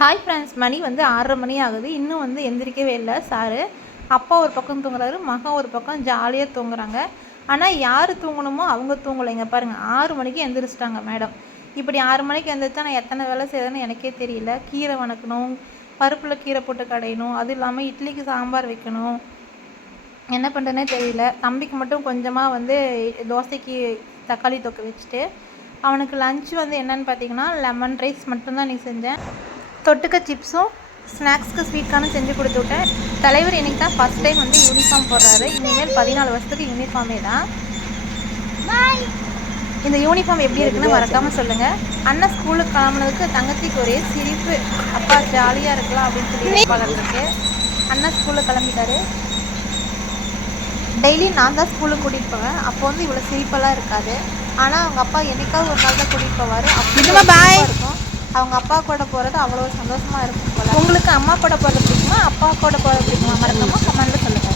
Hi friends, மணி வந்து 6:30 மணி ஆகுது. இன்னும் வந்து எந்திரிக்கவே இல்லை சாரு. அப்பா ஒரு பக்கம் தூங்குறாரு, மகன் ஒரு பக்கம் ஜாலியாக தூங்குறாங்க. ஆனால் யார் தூங்கணுமோ அவங்க தூங்கலைங்க. பாருங்கள், 6 மணிக்கு எந்திரிச்சிட்டாங்க மேடம். இப்படி 6 மணிக்கு எந்திரிச்சா நான் எத்தனை வேலை செய்யறதுன்னு எனக்கே தெரியல. கீரை வணக்கணும், பருப்பில் கீரை போட்டு கடையணும், அது இல்லாமல் இட்லிக்கு சாம்பார் வைக்கணும். என்ன பண்ணுறதுனே தெரியல. தம்பிக்கு மட்டும் கொஞ்சமாக வந்து தோசைக்கு தக்காளி தொக்கு வச்சுட்டு, அவனுக்கு லன்ச் வந்து என்னென்னு பார்த்தீங்கன்னா லெமன் ரைஸ் மட்டும்தான் நீ செஞ்சேன். தொட்டுக்க சிப்ஸும் ஸ்நாக்ஸ்க்கு ஸ்வீட் கார்னும் செஞ்சு கொடுத்து விட்டேன். தலைவர் இன்றைக்கி தான் ஃபஸ்ட் டைம் வந்து யூனிஃபார்ம் போடுறாரு. இனிமேல் 14 வருஷத்துக்கு யூனிஃபார்மே தான். இந்த யூனிஃபார்ம் எப்படி இருக்குன்னு மறக்காமல் சொல்லுங்கள். அண்ணன் ஸ்கூலுக்கு கிளம்புனதுக்கு தங்கச்சிக்கு ஒரே சிரிப்பு. அப்பா ஜாலியாக இருக்கலாம் அப்படின்னு சொல்லி பார்க்குறதுக்கு அண்ணன் ஸ்கூலுக்கு கிளம்பிட்டாரு. டெய்லி நான் தான் ஸ்கூலுக்கு கூட்டிகிட்டு போவேன். அப்போ வந்து இவ்வளோ சிரிப்பெல்லாம் இருக்காது. ஆனால் அவங்க அப்பா என்னைக்காவது ஒரு நாள் தான் கூட்டிகிட்டு போவார். அப்படி இருக்கும். அவங்க அப்பா கூட போகிறது அவ்வளோ சந்தோஷமாக இருக்கும் போல். உங்களுக்கு அம்மா கூட போகிறது பிடிக்குமா, அப்பா கூட போகிறது பிடிக்குமா? மறக்காமல் கமெண்ட்டில் சொல்லுங்கள்.